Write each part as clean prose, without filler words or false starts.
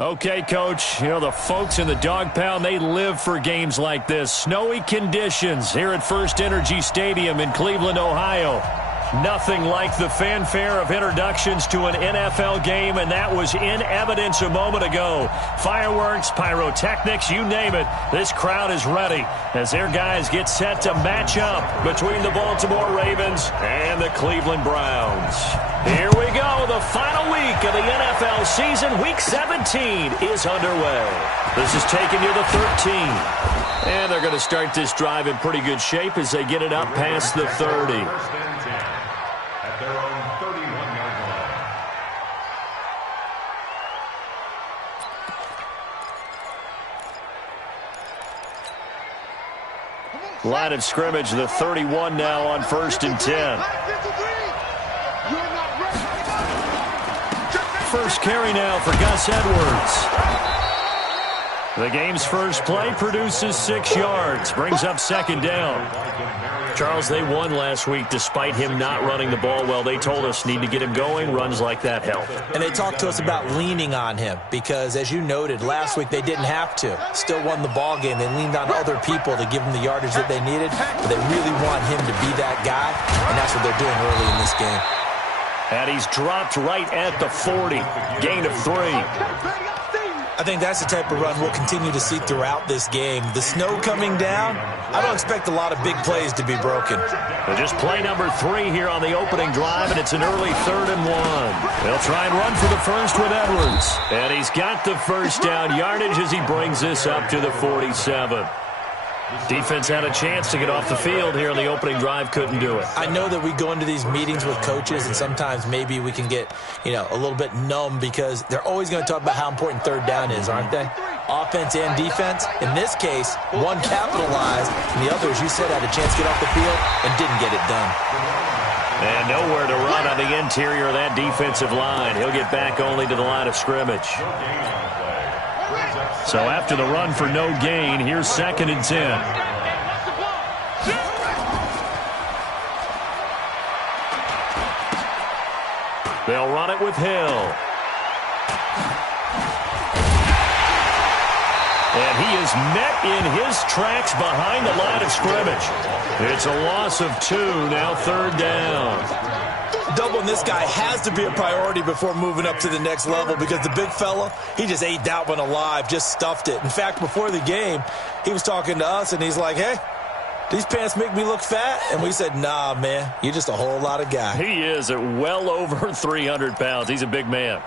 Okay, Coach, you know, the folks in the dog pound, they live for games like this. Snowy conditions here at First Energy Stadium in Cleveland, Ohio. Nothing like the fanfare of introductions to an NFL game, and that was in evidence a moment ago. Fireworks, pyrotechnics, you name it. This crowd is ready as their guys get set to match up between the Baltimore Ravens and the Cleveland Browns. Here we go. The final week of the NFL season. Week 17 is underway. This is taking you to 13. And they're going to start this drive in pretty good shape as they get it up past the 30. At their own 31-yard line. Line of scrimmage, the 31 now on 1st and 10. First carry now for Gus Edwards. The game's first play produces 6 yards, brings up 2nd down. Charles, they won last week despite him not running the ball well. They told us need to get him going. Runs like that help. And they talked to us about leaning on him because, as you noted, last week they didn't have to. Still won the ball game. They leaned on other people to give them the yardage that they needed, but they really want him to be that guy, and that's what they're doing early in this game. And he's dropped right at the 40. Gain of 3. I think that's the type of run we'll continue to see throughout this game. The snow coming down, I don't expect a lot of big plays to be broken. But just play number 3 here on the opening drive, and it's an early 3rd and 1. They'll try and run for the first with Edwards. And he's got the first down yardage as he brings this up to the 47. Defense had a chance to get off the field here in the opening drive, couldn't do it. I know that we go into these meetings with coaches, and sometimes maybe we can get, a little bit numb because they're always going to talk about how important 3rd down is, aren't they? Offense and defense. In this case, one capitalized, and the other, as you said, had a chance to get off the field and didn't get it done. And nowhere to run on the interior of that defensive line. He'll get back only to the line of scrimmage. So after the run for no gain, here's 2nd and 10. They'll run it with Hill. And he is met in his tracks behind the line of scrimmage. It's a loss of 2, now 3rd down. Doubling this guy has to be a priority before moving up to the next level because the big fella, he just ate that one alive, just stuffed it. In fact, before the game, he was talking to us, and he's like, hey, these pants make me look fat? And we said, nah, man, you're just a whole lot of guy. He is at well over 300 pounds. He's a big man.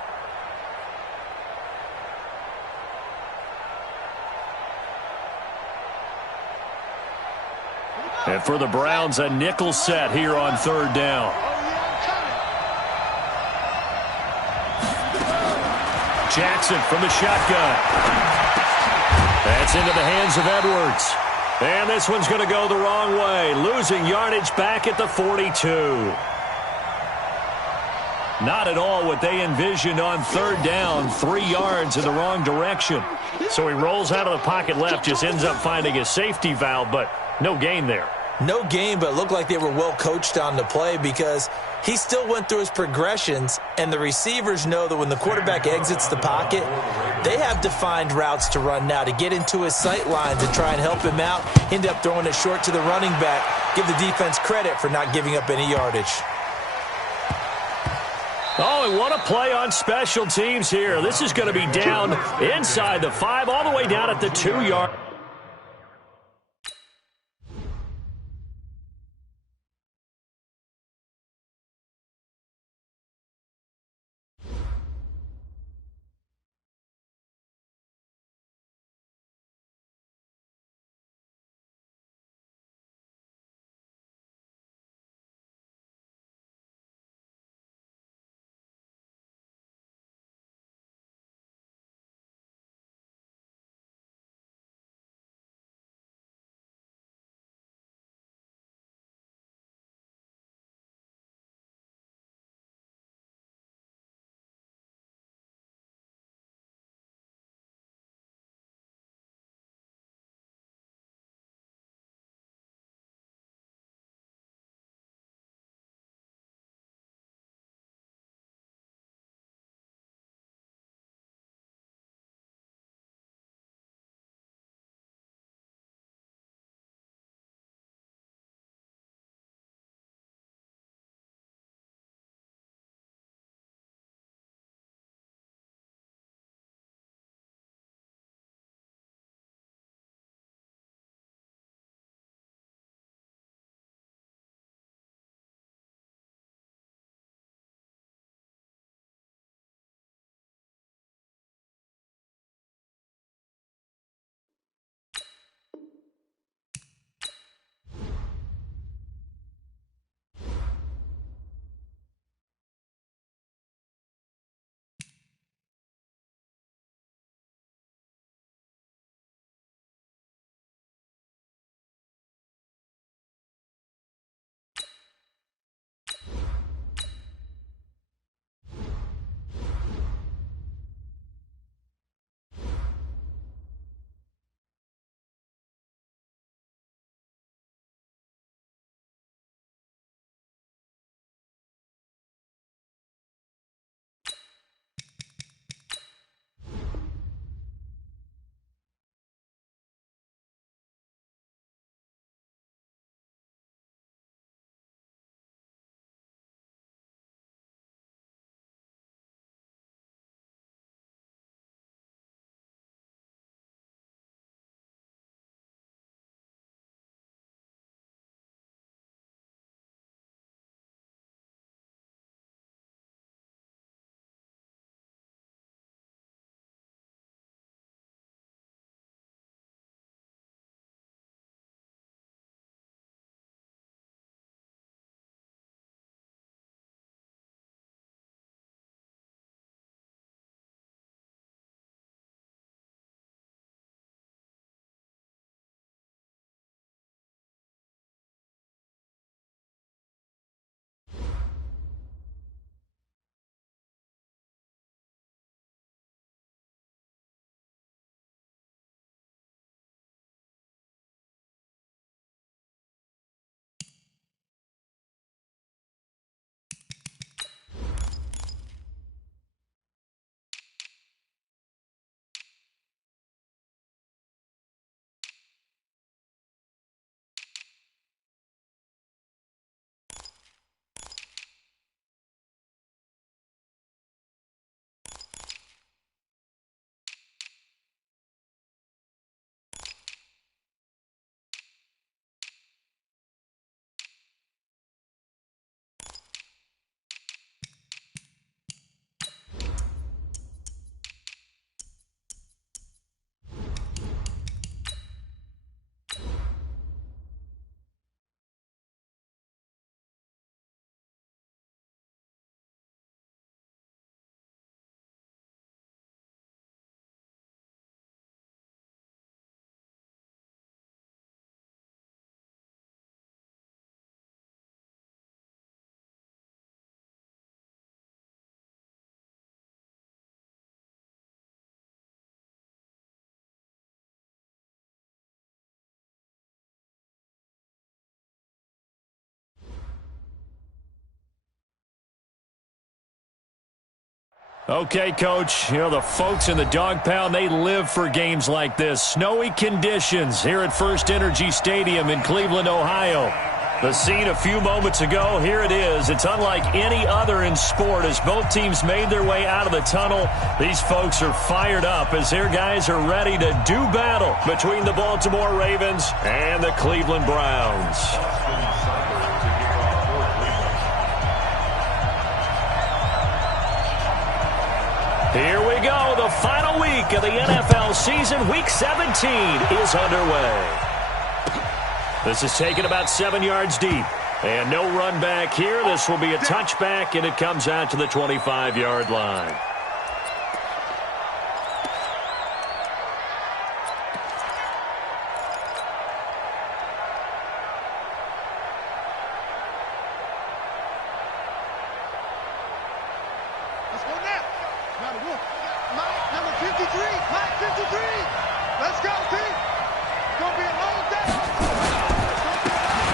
And for the Browns, a nickel set here on 3rd down. Jackson from the shotgun. That's into the hands of Edwards. And this one's going to go the wrong way. Losing yardage back at the 42. Not at all what they envisioned on 3rd down. 3 yards in the wrong direction. So he rolls out of the pocket left, just ends up finding a safety valve, but no gain there. No gain, but it looked like they were well coached on the play because he still went through his progressions, and the receivers know that when the quarterback exits the pocket, they have defined routes to run now to get into his sight lines and try and help him out. End up throwing it short to the running back. Give the defense credit for not giving up any yardage. Oh, and what a play on special teams here. This is going to be down inside the 5, all the way down at the 2-yard. Okay, Coach, you know, the folks in the dog pound, they live for games like this. Snowy conditions here at First Energy Stadium in Cleveland, Ohio. The scene a few moments ago, here it is. It's unlike any other in sport as both teams made their way out of the tunnel. These folks are fired up as their guys are ready to do battle between the Baltimore Ravens and the Cleveland Browns. Here we go. The final week of the NFL season. Week 17 is underway. This is taken about 7 yards deep. And no run back here. This will be a touchback, and it comes out to the 25-yard line.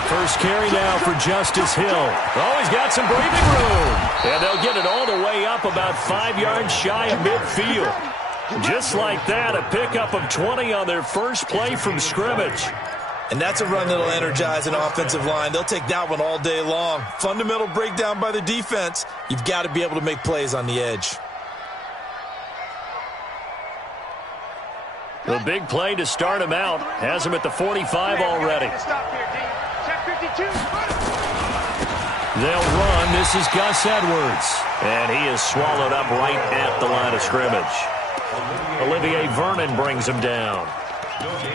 First carry now for Justice Hill. Oh, he's got some breathing room. And they'll get it all the way up about 5 yards shy of midfield. Just like that, a pickup of 20 on their first play from scrimmage. And that's a run that'll energize an offensive line. They'll take that one all day long. Fundamental breakdown by the defense. You've got to be able to make plays on the edge. The big play to start him out. Has him at the 45 already. They'll run. This is Gus Edwards. And he is swallowed up right at the line of scrimmage. Olivier Vernon brings him down.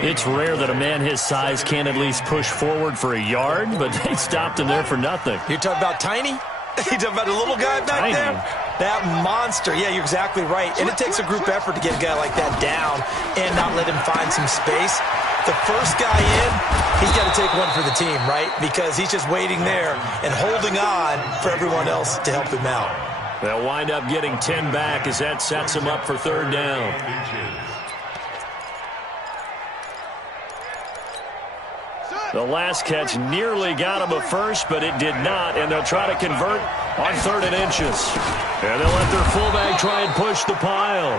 It's rare that a man his size can't at least push forward for a yard, but they stopped him there for nothing. You're talking about tiny? You're talking about the little guy back there? That monster. Yeah, you're exactly right. And it takes a group effort to get a guy like that down and not let him find some space. The first guy in, he's got to take one for the team, right? Because he's just waiting there and holding on for everyone else to help him out. They'll wind up getting 10 back as that sets him up for third down. The last catch nearly got him a first, but it did not, and they'll try to convert on 3rd and inches. And they'll let their fullback try and push the pile.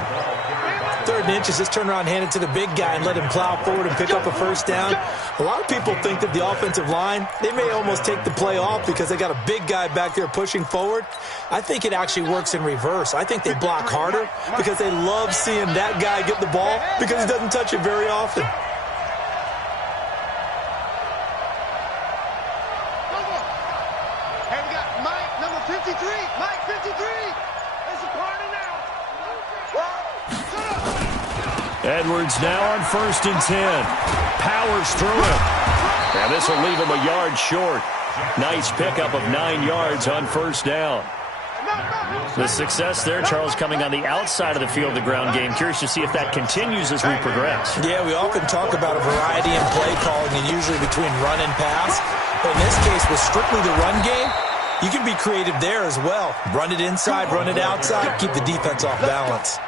3rd and inches, just turn around, hand it to the big guy, and let him plow forward and pick up a first down. A lot of people think that the offensive line, they may almost take the play off because they got a big guy back there pushing forward. I think it actually works in reverse. I think they block harder because they love seeing that guy get the ball because he doesn't touch it very often. Edwards now on 1st and 10. Powers through him. And this will leave him a yard short. Nice pickup of 9 yards on 1st down. The success there, Charles, coming on the outside of the field, the ground game. Curious to see if that continues as we progress. Yeah, we often talk about a variety in play calling and usually between run and pass. But in this case, with strictly the run game, you can be creative there as well. Run it inside, run it outside, keep the defense off balance.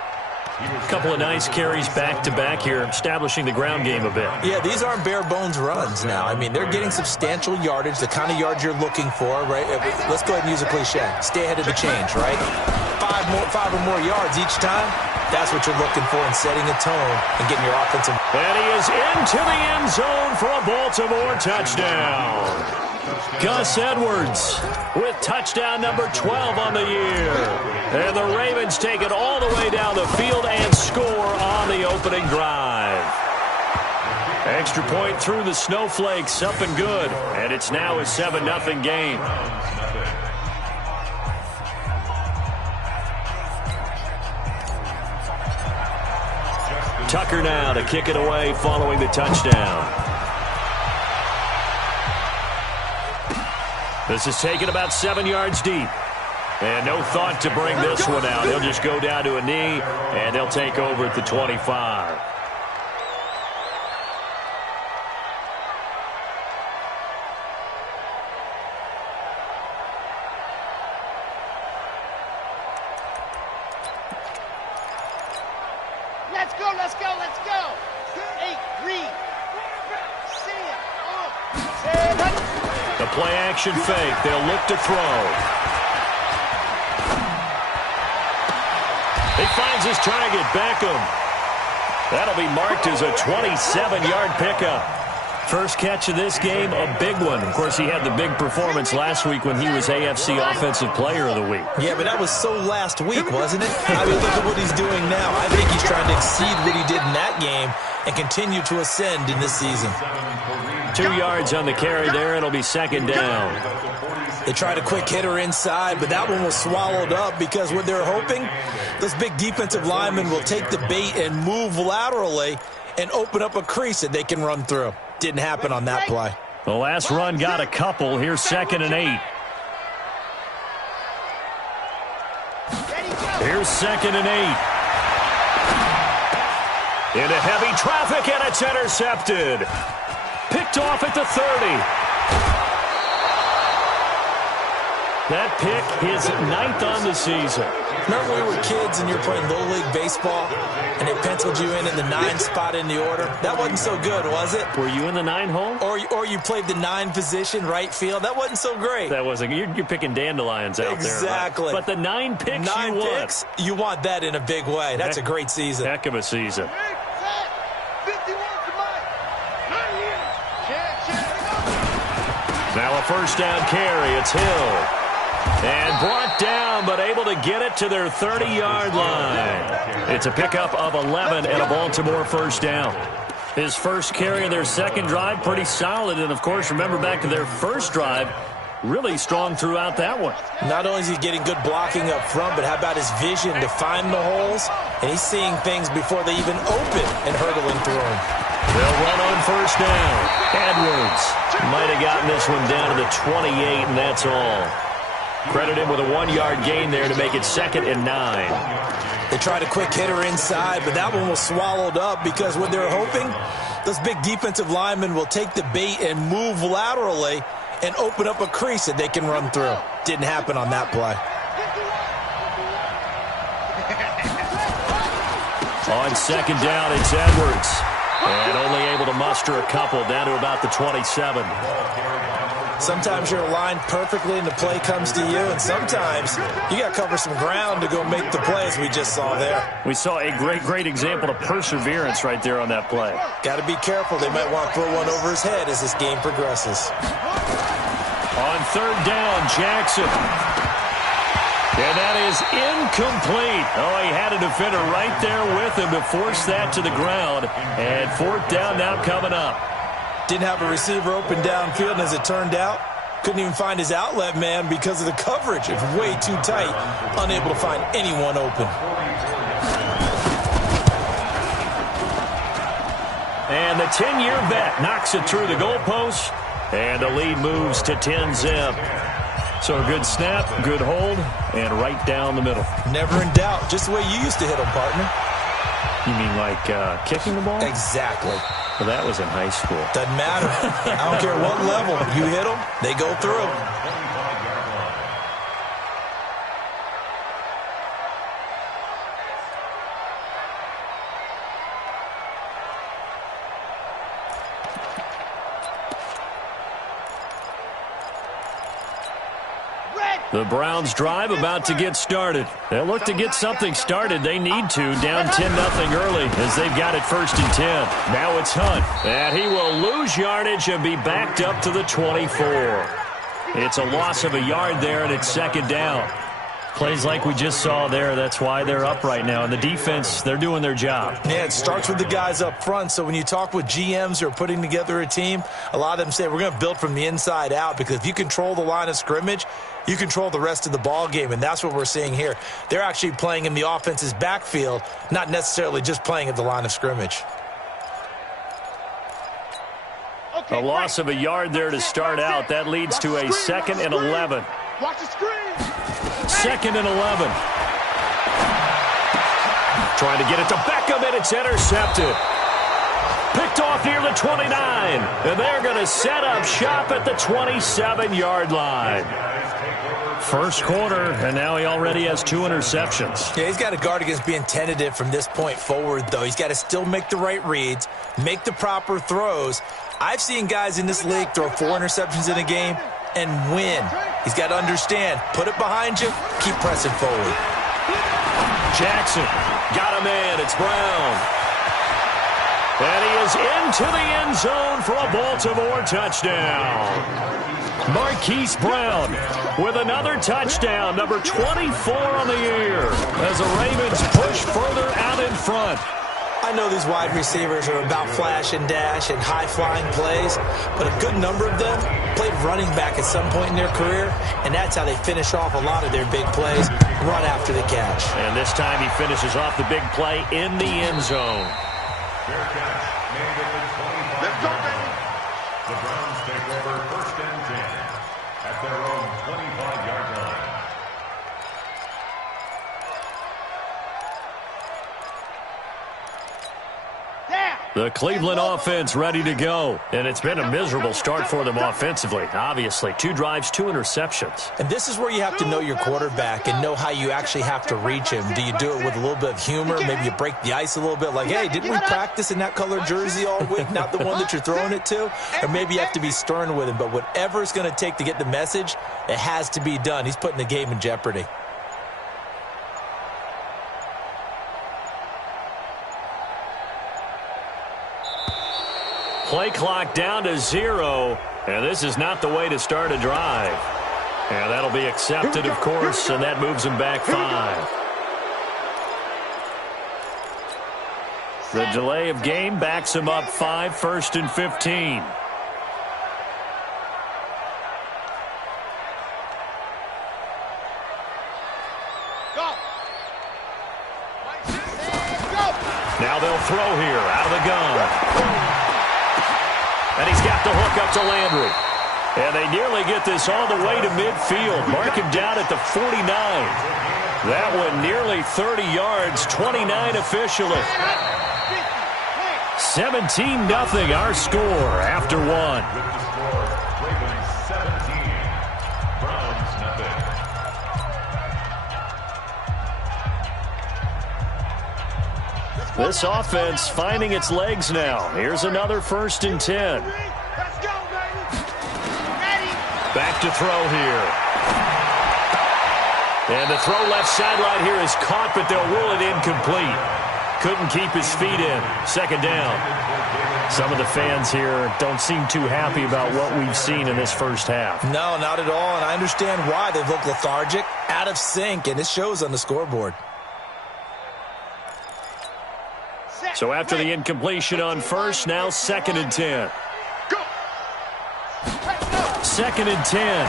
A couple of nice carries back-to-back here, establishing the ground game a bit. Yeah, these aren't bare-bones runs now. I mean, they're getting substantial yardage, the kind of yards you're looking for, right? Let's go ahead and use a cliche. Stay ahead of the change, right? Five or more yards each time. That's what you're looking for in setting a tone and getting your offensive. And he is into the end zone for a Baltimore touchdown. Gus Edwards with touchdown number 12 on the year. And the Ravens take it all the way down the field and score on the opening drive. Extra point through the snowflakes, up and good. And it's now a 7-0 game. Tucker now to kick it away following the touchdown. This is taken about 7 yards deep. And no thought to bring this one out. He'll just go down to a knee, and they'll take over at the 25. Let's go, let's go, let's go. 8, 3, the play action fake. They'll look to throw. He finds his target, Beckham. That'll be marked as a 27-yard pickup. First catch of this game, a big one. Of course, he had the big performance last week when he was AFC Offensive Player of the Week. Yeah, but that was so last week, wasn't it? I mean, look at what he's doing now. I think he's trying to exceed what he did in that game and continue to ascend in this season. 2 yards on the carry there. It'll be second down. They tried a quick hitter inside, but that one was swallowed up because what they're hoping, those big defensive linemen will take the bait and move laterally and open up a crease that they can run through. Didn't happen on that play. The last run got a couple. Here's 2nd and 8. Here's 2nd and 8. Into heavy traffic, and it's intercepted. Picked off at the 30. That pick, his 9th on the season. Remember we were kids and you were playing Little League Baseball and they penciled you in the 9 spot in the order? That wasn't so good, was it? Were you in the 9 hole? Or you played the 9 position, right field? That wasn't so great. That wasn't. You're picking dandelions out there. Exactly. Right? But the 9 picks 9 you picks, you want that in a big way. That's a great season. Heck of a season. Now a first down carry. It's Hill. And brought down, but able to get it to their 30-yard line. It's a pickup of 11 and a Baltimore first down. His first carry of their second drive, pretty solid. And, of course, remember back to their first drive, really strong throughout that one. Not only is he getting good blocking up front, but how about his vision to find the holes? And he's seeing things before they even open and hurdling through them. They'll run on first down. Edwards might have gotten this one down to the 28, and that's all. Credit him with a 1-yard gain there to make it 2nd and 9. They tried a quick hitter inside, but that one was swallowed up because what they're hoping, those big defensive linemen will take the bait and move laterally and open up a crease that they can run through. Didn't happen on that play. On second down, it's Edwards. And only able to muster a couple down to about the 27. Sometimes you're aligned perfectly and the play comes to you, and sometimes you got to cover some ground to go make the play, as we just saw there. We saw a great example of perseverance right there on that play. Got to be careful. They might want to throw one over his head as this game progresses. On third down, Jackson. And that is incomplete. Oh, he had a defender right there with him to force that to the ground. And 4th down now coming up. Didn't have a receiver open downfield, and as it turned out, couldn't even find his outlet man because of the coverage. It's way too tight, unable to find anyone open. And the 10-year vet knocks it through the goalpost, and the lead moves to 10-zip. So a good snap, good hold, and right down the middle. Never in doubt, just the way you used to hit them, partner. You mean like kicking the ball? Exactly. Well, that was in high school. Doesn't matter. I don't care what level. You hit them, they go through. The Browns drive about to get started. They'll look to get something started. They need to, down 10-0 early as they've got it 1st and 10. Now it's Hunt, and he will lose yardage and be backed up to the 24. It's a loss of a yard there, and it's 2nd down. Plays like we just saw there, that's why they're up right now. And the defense, they're doing their job. Yeah, it starts with the guys up front. So when you talk with GMs who are putting together a team, a lot of them say we're going to build from the inside out, because if you control the line of scrimmage, you control the rest of the ball game, and that's what we're seeing here. They're actually playing in the offense's backfield, not necessarily just playing at the line of scrimmage. A loss of a yard there to start out. That leads to a 2nd and 11. Watch the screen. 2nd and 11. Trying to get it to Beckham, and it's intercepted. Picked off near the 29. And they're going to set up shop at the 27-yard line. First quarter, and now he already has 2 interceptions. Yeah, he's got to guard against being tentative from this point forward, though. He's got to still make the right reads, make the proper throws. I've seen guys in this league throw 4 interceptions in a game and win. He's got to understand, put it behind you, keep pressing forward. Jackson got a man. It's Brown. And he is into the end zone for a Baltimore touchdown. Marquise Brown with another touchdown, number 24 on the year, as the Ravens push further out in front. I know these wide receivers are about flash and dash and high-flying plays, but a good number of them played running back at some point in their career, and that's how they finish off a lot of their big plays, run after the catch. And this time he finishes off the big play in the end zone. Fair catch made at the 25. Let's go, baby. The Browns take over 1st and 10 at their own 25-yard line. The Cleveland offense ready to go. And it's been a miserable start for them offensively. Obviously, 2 drives, 2 interceptions. And this is where you have to know your quarterback and know how you actually have to reach him. Do you do it with a little bit of humor? Maybe you break the ice a little bit like, hey, didn't we practice in that color jersey all week? Not the one that you're throwing it to? Or maybe you have to be stern with him. But whatever it's going to take to get the message, it has to be done. He's putting the game in jeopardy. Play clock down to 0, and this is not the way to start a drive. And that'll be accepted, of course, and that moves them back 5. The delay of game backs them up 5, 1st and 15. Now they'll throw here out of the gun. And he's got the hook up to Landry. And they nearly get this all the way to midfield. Mark him down at the 49. That one nearly 30 yards, 29 officially. 17-0 our score after 1. Ravens 17, Browns nothing. This offense finding its legs now. Here's another 1st and 10. Back to throw here. And the throw left sideline here is caught, but they'll rule it incomplete. Couldn't keep his feet in. 2nd down. Some of the fans here don't seem too happy about what we've seen in this first half. No, not at all, and I understand why. They've looked lethargic, out of sync, and it shows on the scoreboard. So after the incompletion on 1st, now 2nd and 10. 2nd and 10.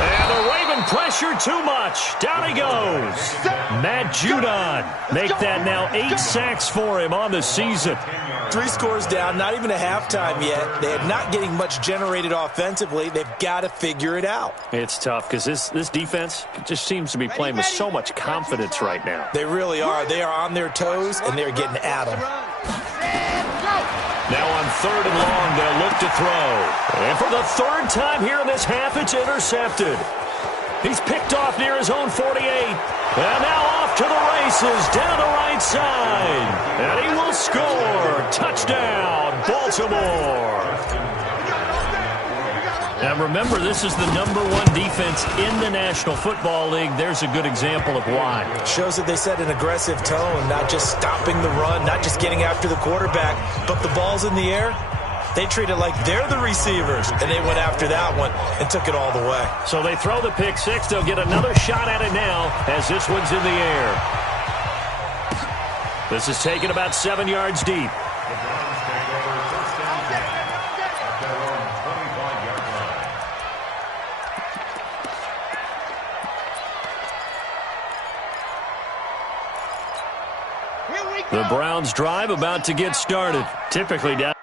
And the Raven pressure too much. Down he goes. Matt Judon make that now 8 sacks for him on the season. 3 scores down, not even a halftime yet. They're not getting much generated offensively. They've got to figure it out. It's tough because this defense just seems to be playing with so much confidence right now. They really are. They are on their toes, and they're getting at them. Now on 3rd and long, they'll look to throw. And for the 3rd time here in this half, it's intercepted. He's picked off near his own 48. And now off to the races down the right side. And he will score. Touchdown, Baltimore. Now remember, this is the #1 defense in the National Football League. There's a good example of why. Shows that they set an aggressive tone, not just stopping the run, not just getting after the quarterback, but the ball's in the air. They treat it like they're the receivers, and they went after that one and took it all the way. So they throw the pick 6. They'll get another shot at it now as this one's in the air. This is taken about 7 yards deep. The Browns take over 1st and 10 at their own 25-yard line. The Browns drive about to get started. Typically down.